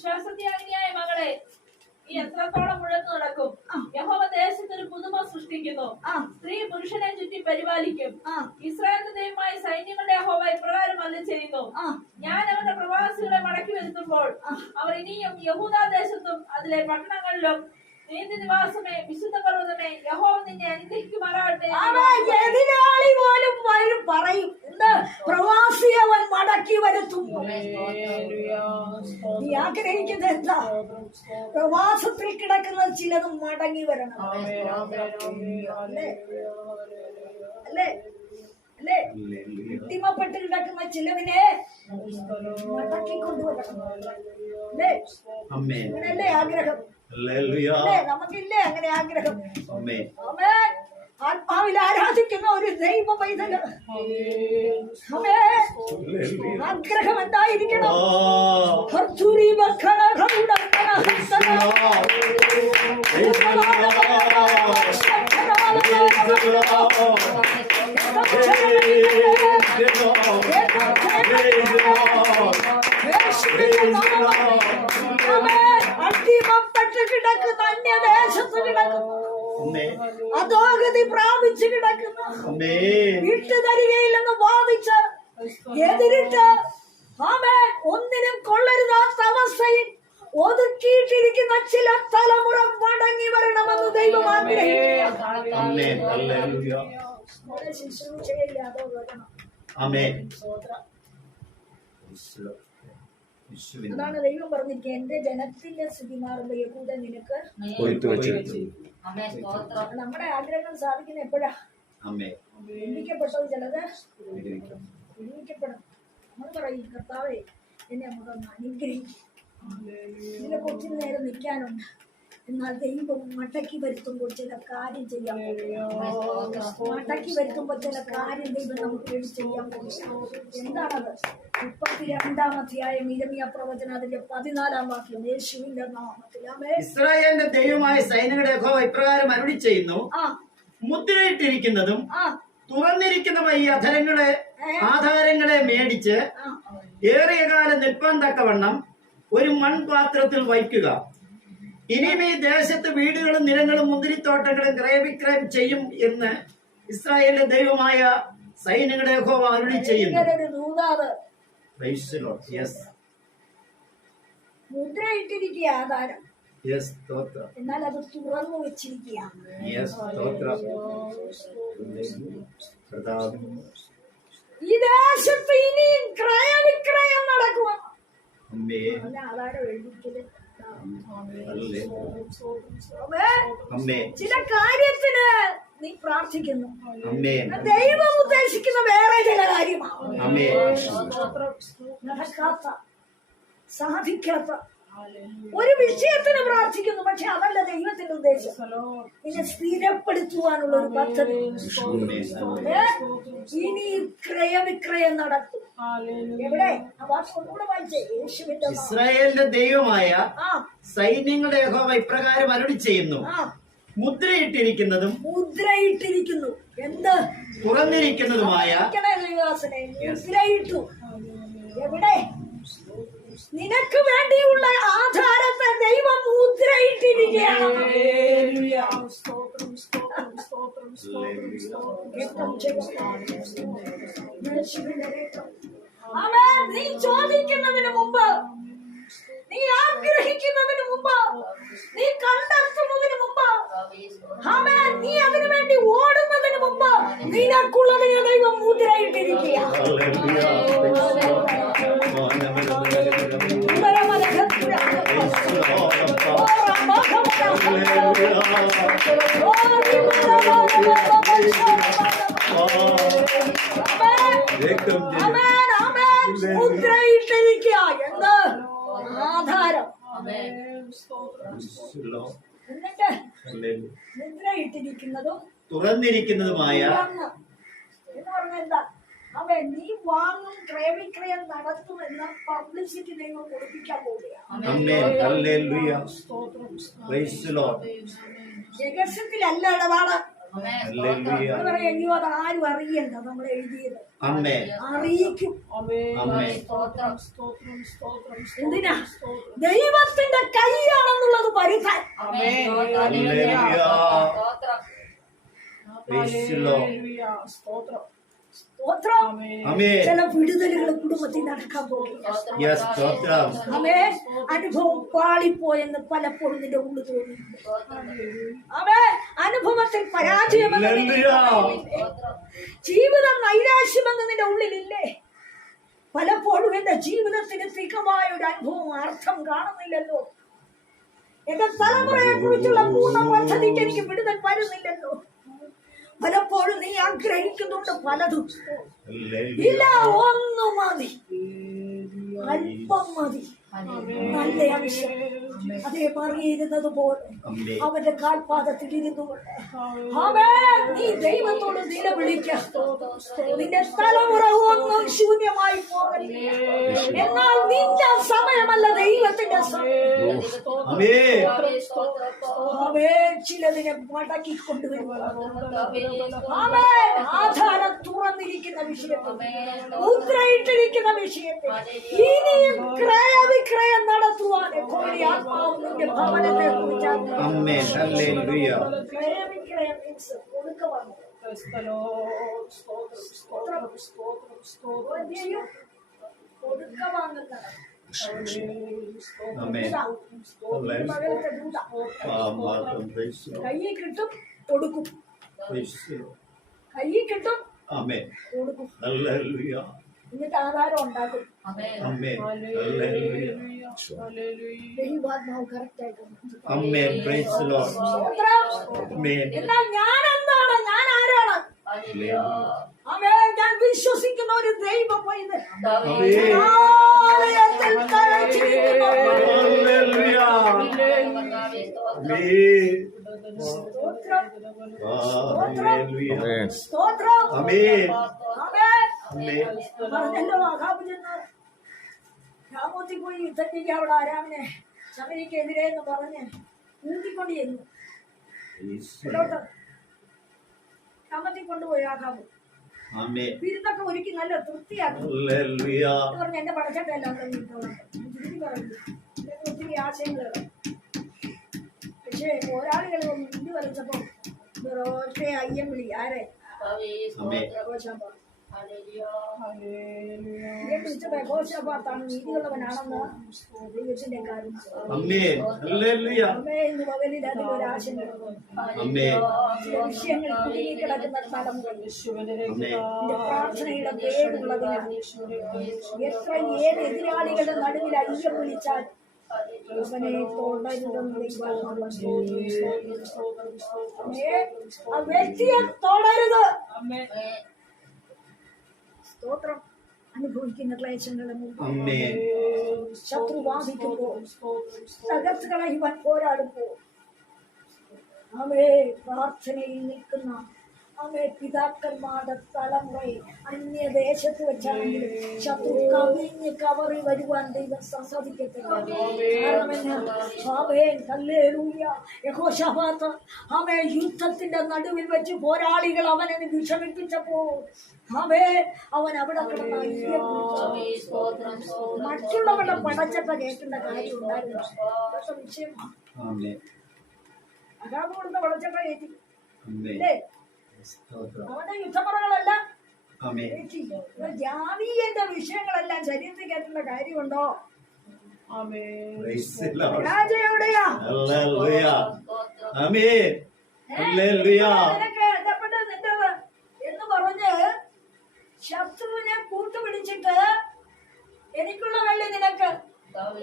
വിശ്വാസത്യാഗിനിയായ മകളെ, നീ എത്രത്തോളം മുഴന്നു നടക്കും? യഹോവ ദേശത്തൊരു പുതുമ സൃഷ്ടിക്കുന്നു. സ്ത്രീ പുരുഷനെ ചുറ്റി പരിപാലിക്കും. ഇസ്രായേലിന്റെ ദൈവമായ സൈന്യങ്ങളുടെ യഹോവ ഇപ്രകാരം അരുളിച്ചെയ്യുന്നു: ഞാൻ അവരുടെ പ്രവാസികളെ മടക്കി വരുത്തുമ്പോൾ അവർ ഇനിയും യഹൂദാ ദേശത്തും അതിലെ പട്ടണങ്ങളിലും നീതി നിവാസമേ, വിശുദ്ധ പർവ്വതമേ, യഹോവ നിന്നെ അനുഗ്രഹിക്കുമാറാകട്ടെ. എതിരാളി പോലും പറയും, എന്ത് പ്രവാസി അവൻ മടക്കി വരുത്തും. നീ ആഗ്രഹിക്കുന്നത് എന്താ? പ്രവാസത്തിൽ കിടക്കുന്ന ചിലതും മടങ്ങി വരണം. അല്ലേ അല്ലേ അല്ലേ? അടിമപ്പെട്ട് കിടക്കുന്ന ചിലതിനെ മടക്കി കൊണ്ടുവരണം. അല്ലേ? അങ്ങനല്ലേ ആഗ്രഹം? നമുക്കില്ലേ അങ്ങനെ ആഗ്രഹം? ആത്മാവിൽ ആരാധിക്കുന്ന ഒരു ദൈവ പൈതല് ആഗ്രഹം എന്തായിരിക്കണം? അടിമപ്പെട്ട് കിടക്കുന്ന അന്യദേശത്ത് കിടക്കുന്നു, അധോഗതി പ്രാപിച്ചു കിടക്കുന്നു, വിട്ടു തരികയില്ലെന്ന് വാദിച്ച് എതിരിട്ട് ഒന്നിനും കൊള്ളരുതാത്ത അവസ്ഥയിൽ ഒതുക്കിയിട്ടിരിക്കുന്ന ചില തലമുറ മടങ്ങി വരണമെന്ന് ദൈവം അതാണ് ദൈവം പറഞ്ഞിരിക്കുക. എന്റെ ജനത്തിന്റെ സ്ഥിതി മാറുമ്പോ യഹൂദ നിനക്ക്. നമ്മുടെ ആഗ്രഹങ്ങൾ സാധിക്കുന്ന എപ്പോഴാ? വിധിക്കപ്പെട്ടത് ചിലത് വിധിക്കപ്പെടും. നമ്മൾ പറയും, കർത്താവേ എന്നെ നമുക്കൊന്ന് അനുഗ്രഹിക്കും, ഇതിനെ കുറച്ചു നേരം നിൽക്കാനുണ്ട്. എന്നാൽ ദൈവം മടക്കി വരുത്തുമ്പോൾ ചില കാര്യം ചെയ്യാൻ പോകും. മടക്കി വരുത്തുമ്പോൾ ചില കാര്യം ദൈവം നമുക്ക് വേണ്ടി ചെയ്യാൻ പോകും. എന്താണത്? 32-ാം അധ്യായം യിരെമ്യാ പ്രവചനം അതിന്റെ 14-ാം വാക്യം. യേശുവിന്റെ നാമത്തിൽ ഇസ്രായേലിന്റെ ദൈവമായ സൈന്യങ്ങളുടെ യഹോവ ഇപ്രകാരം അരുളി ചെയ്യുന്നു: മുദ്രയിട്ടിരിക്കുന്നതും തുറന്നിരിക്കുന്നതുമായ ഈ ആധാരങ്ങളെ മേടിച്ച് ഏറിയ കാലം നിൽപ്പാൻ തക്കവണ്ണം ഒരു മൺപാത്രത്തിൽ വയ്ക്കുക. ഇനിയും ഈ ദേശത്ത് വീടുകളും നിലങ്ങളും മുന്തിരിത്തോട്ടങ്ങളും ക്രയവിക്രയം ചെയ്യും എന്ന് ഇസ്രായേലിന്റെ ദൈവമായ സൈന്യങ്ങളുടെ യഹോവ അരുളി ചെയ്യുന്നു. മുദ്രയിട്ടിരിക്കുക ആധാരം, എന്നാൽ അത് തുറന്നു വെച്ചിരിക്കുക. ഈ ദേശത്ത് ഇനിയും ക്രയവിക്രയം നടക്കുക. ആധാരം എഴുതിക്കല് ചില കാര്യത്തിന് നീ പ്രാർത്ഥിക്കുന്നു. ദൈവം ഉദ്ദേശിക്കുന്ന വേറെ ചില കാര്യമാണ്. നടക്കാത്ത, സാധിക്കാത്ത ഒരു വിഷയത്തിന് പ്രാർത്ഥിക്കുന്നു. പക്ഷെ അതല്ല ദൈവത്തിന്റെ ഉദ്ദേശം. നിന്നെ സ്ഥിരപ്പെടുത്തുവാനുള്ള ഒരു പദ്ധതി. ഇനി ക്രയവിക്രയം നടത്തും. എവിടെ? ഇസ്രായേലിന്റെ ദൈവമായ സൈന്യങ്ങളുടെ യഹോവ ഇപ്രകാരം അരുളി ചെയ്യുന്നു: മുദ്രയിട്ടിരിക്കുന്നതും എന്ത് തുറന്നിരിക്കുന്നതുമായ മുദ്രയിട്ടു. എവിടെ? നിനക്ക് വേണ്ടിയുള്ള ആധാരത്തെ ദൈവം മുദ്രയിട്ടിരിക്കുകയാണ്. നീ ചോദിക്കുന്നതിന് മുമ്പ്, നീ ആഗ്രഹിക്കുന്നതിന് മുമ്പ്, നീ കണ്ടെത്തുന്നതിന് മുമ്പ്, നീ അതിനു വേണ്ടി ഓടുന്നതിന് മുമ്പ് നിനക്കുള്ളതിനെ ദൈവം മുദ്രയിട്ടിരിക്കുക. മുദ്രയിട്ടിരിക്കുക. എന്ത് ആധാരം? എന്നിട്ട് മുദ്രയിട്ടിരിക്കുന്നതും തുറന്നിരിക്കുന്നതുമായ എന്ന് പറഞ്ഞ എന്താ? നീ വാങ്ങും, ക്രയവിക്രയം നടത്തുമെന്ന പബ്ലിസിറ്റി ദൈവം കൊടുപ്പിക്കാൻ പോവുകയാണ്. രഹസ്യത്തിലല്ല ഇടപാട്. അയ്യോ അത് ആരും അറിയണ്ട, നമ്മൾ എഴുതിയത് അറിയിക്കും. എന്തിനാ? ദൈവ സ്തോത്രം. ചില വിടുതലുകൾ കുടുംബത്തിൽ നടക്കാൻ പോകും. അനുഭവം പാളിപ്പോയെന്ന് പലപ്പോഴും നിന്റെ ഉള്ളിൽ തോന്നുന്നു. അനുഭവത്തിൽ പരാജയമെന്ന്, ജീവിതം നൈരാശ്യമെന്ന് നിന്റെ ഉള്ളിലില്ലേ? പലപ്പോഴും എന്റെ ജീവിതത്തിന് തികമായ ഒരു അനുഭവം അർത്ഥം കാണുന്നില്ലല്ലോ. എന്റെ തലമുറയെ കുറിച്ചുള്ള പൂർണ്ണ പദ്ധതിക്ക് എനിക്ക് വിടുതൽ വരുന്നില്ലല്ലോ. പലപ്പോഴും നീ ആഗ്രഹിക്കുന്നുണ്ട് പലതും. ഇല്ല, ഒന്നു മതി, അല്പം മതി, നല്ല അംശം. അതേ പറയുന്നത് പോലെ അവന്റെ കാൽപാദത്തിൽ ഇരുന്നുകൊണ്ട് നീ ദൈവത്തോട് നിലവിളിക്കാം. നിന്റെ തലമുറ ഒന്നും ശൂന്യമായി പോകരുത്. എന്നാൽ നിന്റെ സമയമല്ല, ദൈവത്തിന്റെ സമയം. ചിലതിനെ മടക്കി കൊണ്ടുവരും. ആധാരം തുറന്നിരിക്കുന്ന വിഷയത്തിൽ, മുദ്രയിട്ടിരിക്കുന്ന വിഷയത്തിൽ ഇനിയും ക്രയവിക്രയം നടത്തുവാൻ ആത്മാവിന്റെ ഭവനത്തെ കുറിച്ചാണ്. ക്രയവിക്രയം മീൻസ് കൊടുക്കവാണ്. കൊടുക്കവാങ്ങുന്നതാണ്. കയ്യിൽ കിട്ടും, കൊടുക്കും. കയ്യിൽ കിട്ടും, കൊടുക്കും. എന്നിട്ട് ആധാരം ഉണ്ടാക്കും. ദൈവാത്മാവ് കറക്റ്റ് ആയിട്ടുണ്ട്. എന്നാൽ ഞാൻ എന്താണ്? ഞാൻ ആരാണ്? ഞാൻ വിശ്വസിക്കുന്ന ഒരു ദൈവം പൈതൽ. ആലയത്തിൽ തഴച്ചിരിക്കുന്നു. സ്തോത്രം, സ്തോത്രം. പറഞ്ഞല്ലോ, ആഹാബ് ചെന്ന് രാമോത്തിൽ പോയി യുദ്ധം ചെയ്യാൻ അവിടെ ആരാമിനെ ശമരിക്കെതിരെ എന്ന് പറഞ്ഞ് ഊന്തിക്കൊണ്ട് ചെന്നു. രാമത്തിൽ കൊണ്ടുപോയി ആഹാബ്. വിരുന്നൊക്കെ ഒരുക്കി നല്ല തൃപ്തിയാക്കി പറഞ്ഞ് എന്റെ പടച്ചട്ട എല്ലാം പറഞ്ഞു. ഒത്തിരി ആശയങ്ങളുണ്ട്. പക്ഷേ പോരാളികൾ മുന്നിൽ വലിച്ചപ്പോ ഒറ്റ അയ്യം വിളി. ആരെ? ാണ് നീതിയുള്ളവനാണെന്ന് ദൈവത്തിന്റെ കാര്യം. ഇന്ന് പകലിൽ അതിലൊരു ആശങ്ക. ചില വിഷയങ്ങൾ കുടുങ്ങിക്കിടക്കുന്ന തലമുറ പ്രാർത്ഥനയുടെ പേരുള്ളതിനാൽ എത്ര ഏത് എതിരാളികളുടെ നടുവിൽ അയ്യം വിളിച്ചാൽ അവനെ തൊടരുതെന്ന് ആ വ്യക്തിയെ തൊടരുത്. സ്തോത്രം. അനുഭവിക്കുന്ന ക്ലേശങ്ങളും ശത്രു ബാധിക്കുമ്പോ തകർത്ത് കളയുവാൻ പോരാടുമ്പോ പ്രാർത്ഥനയിൽ നിൽക്കുന്ന പിതാക്കന്മാരുടെ തലമുറയെ അന്യദേശത്ത് വെച്ചാണെങ്കിലും ശത്രു കവിഞ്ഞ് കവറി വരുവാൻ ദൈവം സമ്മതിക്കത്തില്ല. യുദ്ധത്തിന്റെ നടുവിൽ വെച്ച് പോരാളികൾ അവനെ വിഷമിപ്പിച്ചപ്പോ അവൻ അവിടെ കിടന്ന മറ്റുള്ളവരുടെ പടച്ചപ്പ കേൾക്കേണ്ട കാര്യം ഉണ്ടായിരുന്നു. വിഷയമാണ്. അതാത് കൊടുത്ത പടച്ചപ്പ കയറ്റി അല്ലേ? അവന്റെ യുദ്ധമുറകളെല്ലാം ജാതീയന്റെ വിഷയങ്ങളെല്ലാം ശരീരത്തിൽ കേട്ടുള്ള കാര്യമുണ്ടോ? രാജയെവിടെയാ? എന്ന് പറഞ്ഞ് ശത്രുവിനെ കൂട്ടുപിടിച്ചിട്ട് എനിക്കുള്ള വെള്ളി നിനക്ക്,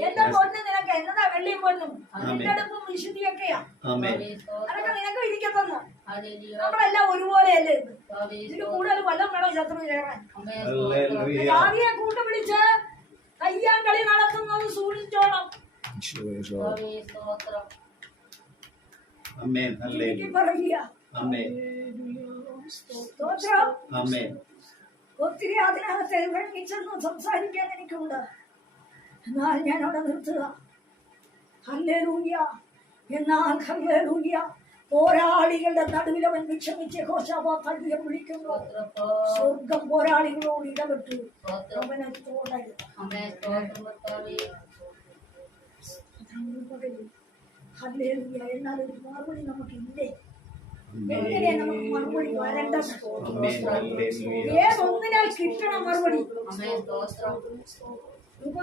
എന്റെ പൊന്ന് നിനക്ക്, എന്നതാ വെള്ളിയും പൊന്നും നിന്റെ അടുപ്പും വിശുദ്ധിയൊക്കെയാ, അതൊക്കെ നിനക്ക് ഇരിക്കത്തെന്ന്. നമ്മളെല്ലാം ഒരുപോലെയല്ലേ? ഇതിന് കൂടുതൽ വല്ലം വേണോ ശത്രു കയറാൻ? ജാതിയെ കൂട്ടുപിടിച്ച് കയ്യാൻ കളി നടത്തുന്നത് സൂക്ഷിച്ചോണം. ഒത്തിരി അതിനകത്ത് ഇറങ്ങിച്ചെന്ന് സംസാരിക്കാൻ എനിക്കുണ്ട്. എന്നാൽ ഞാൻ അവിടെ നിർത്തുക. ഹല്ലേലൂയ. എന്നാൽ ഹല്ലേലൂയ, പോരാളികളുടെ നടുവിൽ അവൻ വിഷമിച്ച് യഹോശാഫാത്ത് വിളിക്കുന്നു. സ്വർഗം പോരാളികളോട് ഇടപെട്ടു. അവനെ തൊടരുത്. ഹല്ലേലൂയ. എന്നാൽ ഒരു മറുപടി നമുക്കില്ലേ? എങ്ങനെയാ നമുക്ക് മറുപടി വരേണ്ടത്? ഏതൊന്നിനാൽ കിട്ടണം മറുപടി?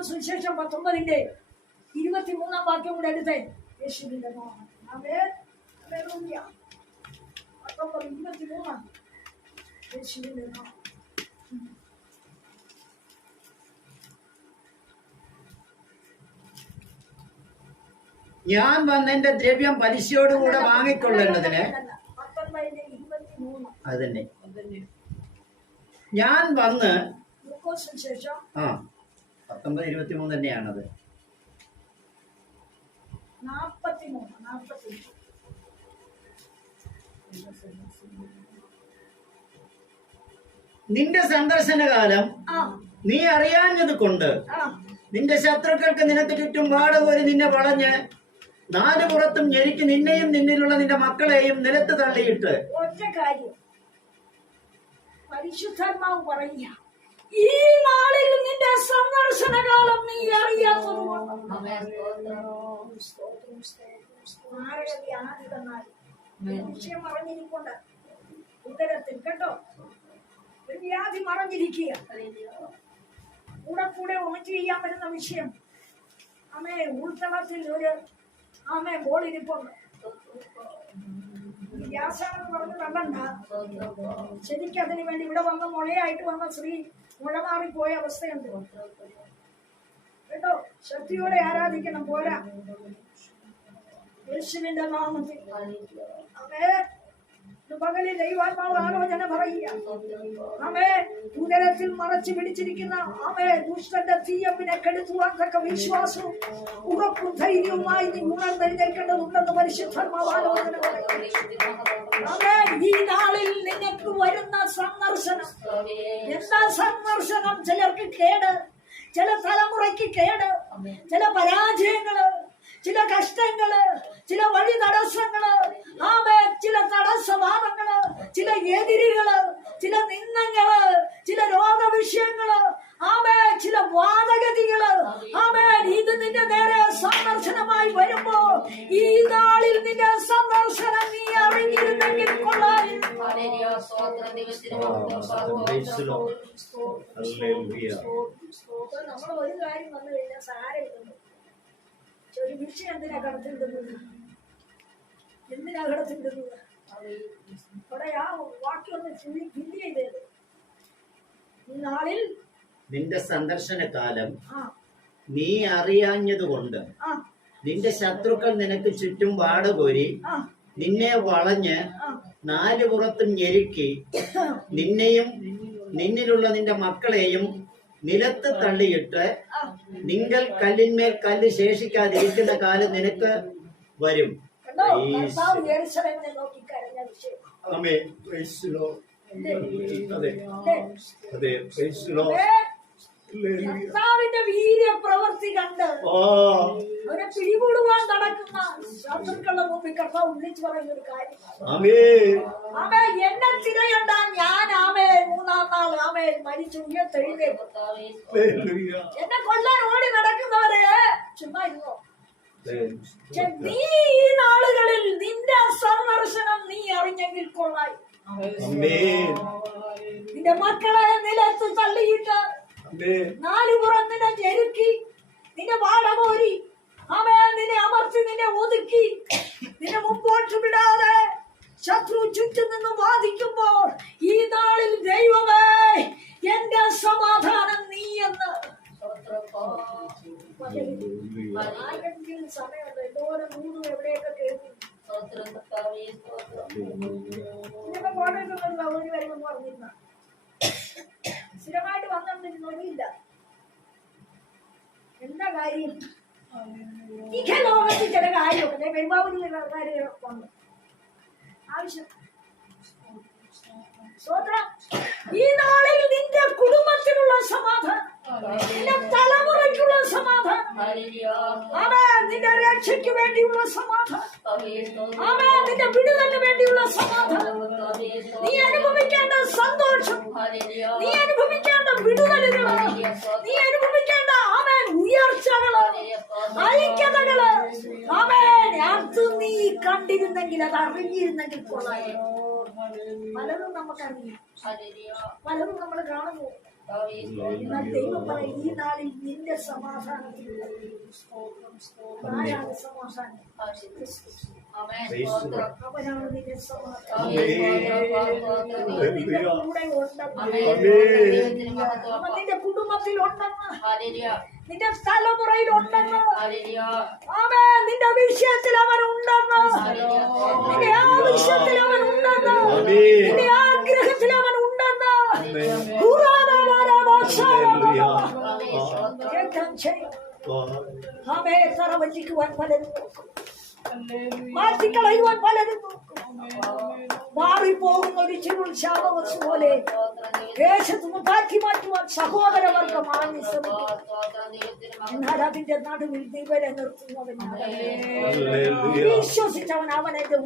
സുവിശേഷം 19:23 വാക്യം കൂടെ എടുത്തേ. യേശുവിന്റെ നാമം. ആമേൻ. ഹല്ലേലൂയ. 19:23 യേശുവിന്റെ നാമം. ഞാൻ വന്നെന്റെ ദ്രവ്യം പലിശയോടുകൂടെ വാങ്ങിക്കൊള്ളേണ്ടതിന്. 19:23 അതന്നെ. ഞാൻ വന്ന് സുവിശേഷം 19:23 തന്നെയാണത്. 43 നിന്റെ സന്ദർശനകാലം നീ അറിയാഞ്ഞത് കൊണ്ട് നിന്റെ ശത്രുക്കൾക്ക് നിനക്ക് ചുറ്റും വാടകോരി നിന്നെ വളഞ്ഞ് നാല് പുറത്തും ഞെരുക്കി നിന്നെയും നിന്നിലുള്ള നിന്റെ മക്കളെയും നിലത്ത് തള്ളിയിട്ട്. ഒറ്റ കാര്യം പരിശുദ്ധാത്മാവ് പറയുക, ഈ നാളിൽ നിന്റെ സന്ദർശനകാലം നീ അറിയാത്തതുകൊണ്ട് വിഷയം മറഞ്ഞിരിക്കൊണ്ട് ഉദരത്തിൽ കേട്ടോ ഒരു വ്യാധി മറഞ്ഞിരിക്കുക. കൂടെ കൂടെ ഒമിറ്റ് ചെയ്യാൻ പറ്റുന്ന വിഷയം. അമ്മേ ഉൾത്തളത്തിൽ ഒരു ബോളിരിപ്പുണ്ട്. ഗ്യാസാണെന്ന് പറഞ്ഞ് കണ്ടണ്ട. ശരിക്കും അതിന് വേണ്ടി ഇവിടെ വന്ന മുളയായിട്ട് വന്ന സ്ത്രീ മുള മാറിപ്പോയ അവസ്ഥയുണ്ട് കേട്ടോ. ശക്തിയോടെ ആരാധിക്കണം. പോരാ. യേശുവിന്റെ നാമത്തിൽ അമ്മേ പകലിൽ ദൈവാത്മാവ് ആലോചന പറയുക. ആമേ ഉദരത്തിൽ മറച്ചു പിടിച്ചിരിക്കുന്ന ദുഷ്ടന്റെ തീയമ്പിനെ കെടുത്തുവാൻ തക്ക വിശ്വാസവും ഉറപ്പും ധൈര്യവുമായി നീ ഉണർന്നെഴുന്നേൽക്കേണ്ടതുണ്ടെന്ന് പരിശുദ്ധാത്മാവ് ആലോചന പറയുക. ആമേ ഈ നാളിൽ നിനക്ക് വരുന്ന സന്ദർശനം എന്താ സന്ദർശനം? ചിലർക്ക് കേട്, ചില തലമുറയ്ക്ക് കേട്, ചില പരാജയങ്ങള്, ചില കഷ്ടങ്ങള്, ചില വഴി തടസ്സങ്ങള്, ചില തടസ്സവാദങ്ങള്, ചില എതിരുകള്, ചില നിന്ദങ്ങള്, ചില രോഗവിഷയങ്ങള്, ചില വാദഗതികള്. ഇത് നിന്റെ നേരെ സന്ദർശനമായി വരുമ്പോ ഈ നാളിൽ നിന്റെ സന്ദർശനം നീ അറിഞ്ഞിരുന്നെങ്കിൽ കൊള്ളായിരുന്നു. നമ്മൾ ഒരു കാര്യം വന്നു കഴിഞ്ഞാൽ സാരമില്ല. ഒരു വിഷയം എന്തിനാ കടത്തിവിടുന്നത്? എന്തിനാ കടത്തിവിടുന്നത്? അവിടെ ആ വാക്യം ഒന്ന് ഫില്ല് ചെയ്തത്. ഈ നാളിൽ നിന്റെ സന്ദർശന കാലം നീ അറിയാഞ്ഞതുകൊണ്ട് നിന്റെ ശത്രുക്കൾ നിനക്ക് ചുറ്റും വാടകോരി നിന്നെ വളഞ്ഞ് നാല് പുറത്തും ഞെരുക്കി നിന്നെയും നിന്നിലുള്ള നിന്റെ മക്കളെയും നിലത്ത് തള്ളിയിട്ട് നിങ്ങൾ കല്ലിന്മേൽ കല്ല് ശേഷിക്കാതിരിക്കുന്ന കാലം നിനക്ക് വരും. കർത്താവിന്റെ വീര്യപ്രവൃത്തി കണ്ട് അവരെ പിടികൂടുവാൻ നടക്കുന്ന ശത്രുക്കളുടെ മുമ്പിൽ കർത്താവ് വിളിച്ചു പറയുന്ന ഒരു കാര്യം, എന്നെ തിരയണ്ടാൻ ഞാൻ മൂന്നാം നാൾ മരിച്ചു ഉയർത്തെഴുന്നേൽക്കും. എന്നെ കൊല്ലാൻ ഓടി നടക്കുന്നവരെ ചുമ്മാ ഇരുന്നോ. നീ ഈ നാളുകളിൽ നിന്റെ സന്ദർശനം നീ അറിഞ്ഞെങ്കിൽ കൊള്ളായി. നിന്റെ മക്കളെ നിലത്ത് തള്ളിയിട്ട് നാലുപുറം നിന്നെ ഞെരുക്കി നിന്നെ വാടകോരി നിന്നെ അമർത്തി നിന്നെ ഒതുക്കി നിന്നെ മുമ്പോട്ട് വിടാതെ ശത്രു ചുറ്റും നിന്ന് വാദിക്കുമ്പോൾ ഈ നാളിൽ ദൈവമേ എന്റെ സമാധാനം നീ എന്ന് സമയമുണ്ട്. എന്തോരം മൂന്നും എവിടെയൊക്കെ കേൾക്കും. ഇന്നിപ്പോ കോട്ടയത്ത് സൗകര്യം വരുമെന്ന് പറഞ്ഞിരുന്ന സ്ഥിരമായിട്ട് വന്നിരുന്നില്ല. എന്താ കാര്യം? ഈ ലോകത്തിൽ ചില കാര്യമൊക്കെ പെരുമാവുന്ന കാര്യങ്ങളൊക്കെ ഉണ്ട്. ആവശ്യം ഈ നാളിൽ നിന്റെ കുടുംബത്തിനുള്ള സമാധാനം, നിന്റെ തലമുറയ്ക്കുള്ള സമാധാനം, നിന്റെ രക്ഷയ്ക്ക് വേണ്ടിയുള്ള സമാധാനം, നിന്റെ വിടുതലിന് വേണ്ടിയുള്ള സമാധാനം, നീ അനുഭവിക്കേണ്ട സന്തോഷം, നീ അനുഭവിക്കേണ്ട വിടുതലുകള്, നീ അനുഭവിക്കേണ്ട ഉയർച്ചകള്, ഐക്യതകള്, കണ്ടിരുന്നെങ്കിൽ, അത് അറിഞ്ഞിരുന്നെങ്കിൽ കൊള്ളായിരുന്നു. പലതും നമുക്കറിയാം, പലതും നമ്മൾ കാണുന്നു. എന്നാൽ ദൈവം പറയും, ഈ നാളിൽ നിന്റെ സമാധാനത്തിൽ ആരാണ് സമാധാനം? അവനാണ് നിന്റെ സമാധാനം. നിന്റെ കൂടെ ഉണ്ടെന്ന്, അവൻ നിന്റെ കുടുംബത്തിൽ ഉണ്ടെന്ന്, നിന്റെ തലമുറയിൽ ഉണ്ടെന്ന്, ആമേൻ. നിന്റെ വിഷയത്തിൽ അവൻ ഉണ്ടെന്ന്, നിന്റെ ആവശ്യത്തിൽ അവൻ ഉണ്ടെന്ന്, നിന്റെ ആഗ്രഹത്തിൽ അവൻ ഉണ്ടെന്ന്. ആമേ. തറവറ്റിക്കുവാൻ പലരും നോക്കും, മാറ്റിക്കളയുവാൻ പലരും നോക്കും. മാറിപ്പോകുന്ന ഒരു ചുരുൾ ശാപവസ് പോലെ ദേശത്ത് മാറ്റി മാറ്റുവാൻ സഹോദരവർഗം ആഞ്ഞു ശ്രമിക്കും. എന്നാൽ അതിന്റെ നടുവിൽ ദൈവരെ നിർത്തുന്നവനാണ്. വിശ്വസിച്ചവൻ അവൻ എന്റെ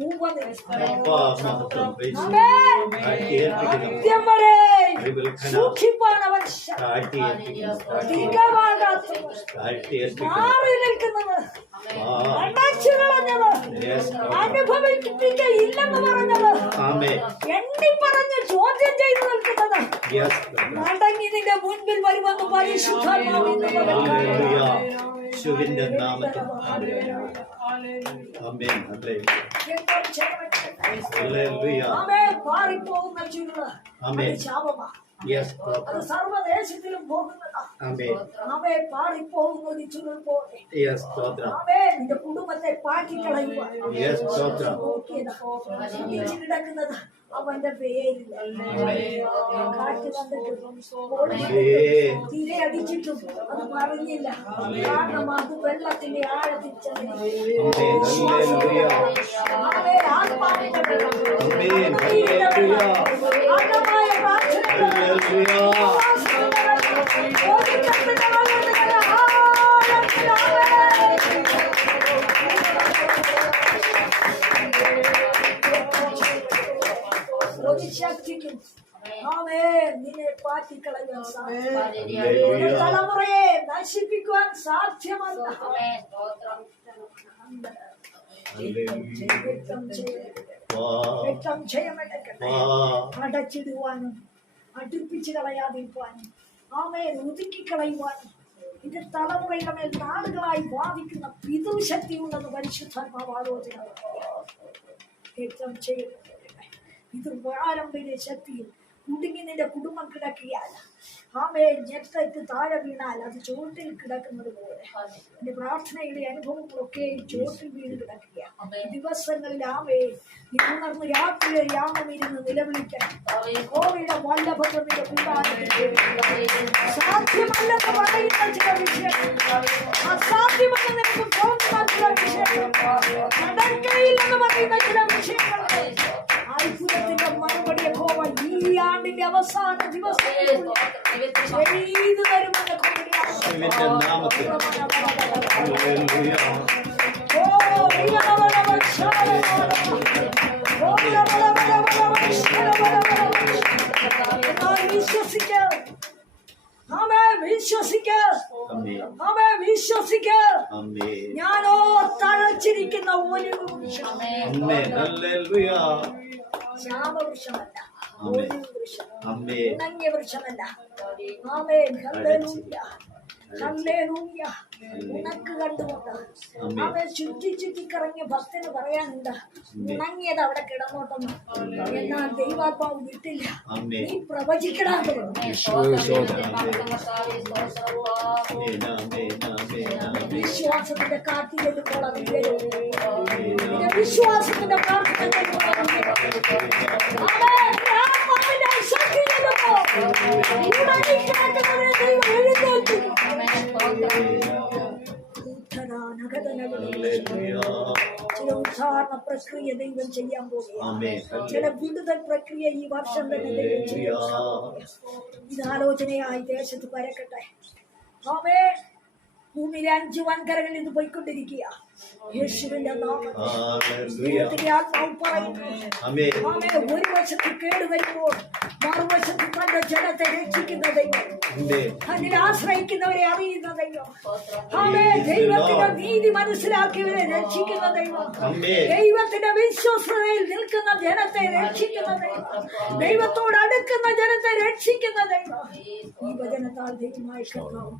സത്യം വരെ സൂക്ഷിപ്പാൻ അവൻ മാറി നിൽക്കുന്നത്, അടച്ചു കളഞ്ഞത്, അനുഭവിപ്പിക്കയില്ലെന്ന് പറഞ്ഞത്, എണ്ണി പറഞ്ഞ് ചോദ്യം ചെയ്തു നിൽക്കുന്നത്, മടങ്ങി നിന്റെ മുൻപിൽ വരുമെന്ന് പരിശുദ്ധാത്മാവിന്റെ നാമത്തിൽ മാറിപ്പോകുന്ന ചുരുള് ശാപമാണ്. അത് സർവദേശത്തിലും പോകുന്നതാ. അവയെ പാറിപ്പോകുന്നത് ചുരുൾ പോലെ. അവയെ നിന്റെ കുടുംബത്തെ പാറ്റിക്കളയുവാൻ കിടക്കുന്നത് അവന്റെ പേരില്ല. കാറ്റ് വന്നിട്ടും തിരയടിച്ചിട്ടും അത് പറഞ്ഞില്ല. കാരണം അത് വെള്ളത്തിന്റെ ആഴത്തിൽ ആത്മാവിന്റെ ഒരു ശക്തിക്കും നിന്നെ പാറ്റിക്കളയാൻ സാധ്യമല്ല. തലമുറയെ നശിപ്പിക്കുവാൻ സാധ്യമല്ല. രക്തം ജയമെടുക്കട്ടെ. അടച്ചിടുവാനും അടുപ്പിച്ച് കളയാതിരിക്കുവാനും ഒതുക്കിക്കളയുവാനും ഇത് തലമുറയുടെ മേൽ നാളുകളായി ബാധിക്കുന്ന പിതൃശക്തി ഉണ്ടെന്ന് പരിശുദ്ധാത്മാവ് ആലോചന. രക്തം ചെയ്യപ്പെടട്ടെ. പിതൃപാരമ്പര്യ ശക്തിയിൽ കുടുങ്ങി നിന്റെ കുടുംബം കിടക്കുകയല്ല. ഞെട്ടക്ക് താഴെ വീണാൽ അത് ചോട്ടിൽ കിടക്കുന്നത് പോലെ എന്റെ പ്രാർത്ഥനയുടെ അനുഭവങ്ങളൊക്കെ ചോട്ടിൽ വീണ് കിടക്കുകയാണ്. ദിവസങ്ങളിൽ നീ ഉണർന്ന് രാത്രിയെ യാമമിരുന്ന് നിലവിളിക്കണം. കോവിയുടെ വല്ലഭത്തിന്റെ സാധ്യമല്ലെന്ന് പറയുന്ന ചില വിഷയങ്ങൾ, അസാധ്യമെന്ന് നിനക്ക് തോന്നുന്ന ചില വിഷയങ്ങൾ, നടക്കയില്ലെന്ന് പറയുന്ന ചില വിഷയങ്ങൾ, അത്ഭുതത്തിന്റെ മറുപടിയെ പോവാൻ ഈ ആണ്ടിന്റെ അവസാന ദിവസങ്ങളിൽ ചെയ്തു തരുമെന്ന് വിശ്വസിക്ക. ഞാനോ തഴച്ചിരിക്കുന്ന ഒരു ശാപവൃക്ഷമല്ല, ഉണങ്ങിയ വൃക്ഷമല്ല. ഉണക്ക് കണ്ടുകൊണ്ട് ചുറ്റി ചുറ്റി കറങ്ങിയ ഭക്തന് പറയാനുണ്ട്, ഉണങ്ങിയത് അവിടെ കിടന്നോട്ടെന്ന്. എന്നാൽ ദൈവാത്മാവ് വിട്ടില്ല. നീ പ്രവചിക്കടാൻ വിശ്വാസത്തിന്റെ കാറ്റിലേക്ക് പോകാൻ വിശ്വാസത്തിന്റെ പ്രാർത്ഥനയിലേക്ക് ചില ഉദ്ധാരണ പ്രക്രിയ ദൈവം ചെയ്യാൻ പോകുകയാണ്. ചില വിടുതൽ പ്രക്രിയ ഈ വർഷം തന്നെ ദൈവം ചെയ്യാൻ. ഇത് ആലോചനയായി ദേശത്ത് പരക്കട്ടെ. ഭൂമിയിലെ 5 വൻകരകളിൽ ഇത് പോയിക്കൊണ്ടിരിക്കുക. യേശുവിന്റെ നാമത്തിൽ ഹല്ലേലൂയ. ദൈവത്തിന്റെ ആത്മാവ് പറയുന്നു, ആമേൻ. ആമേൻ. ഒരു വശത്ത് കേട് വരുമ്പോൾ മറുവശത്ത് തന്റെ ജനത്തെ രക്ഷിക്കുന്ന ദൈവം, ആമേൻ. അതിൽ ആശ്രയിക്കുന്നവരെ അറിയുന്ന ദൈവം, ആമേൻ. ദൈവത്തിന്റെ നീതി മനസ്സിലാക്കിയവരെ രക്ഷിക്കുന്ന ദൈവം, ആമേൻ. ദൈവത്തിന്റെ വിശ്വസ്തതയിൽ നിൽക്കുന്ന ജനത്തെ രക്ഷിക്കുന്ന ദൈവം, ദൈവത്തോട് അടുക്കുന്ന ജനത്തെ രക്ഷിക്കുന്ന ദൈവം. ഈ വചനത്താൽ ദൈവമായി കർത്താവ്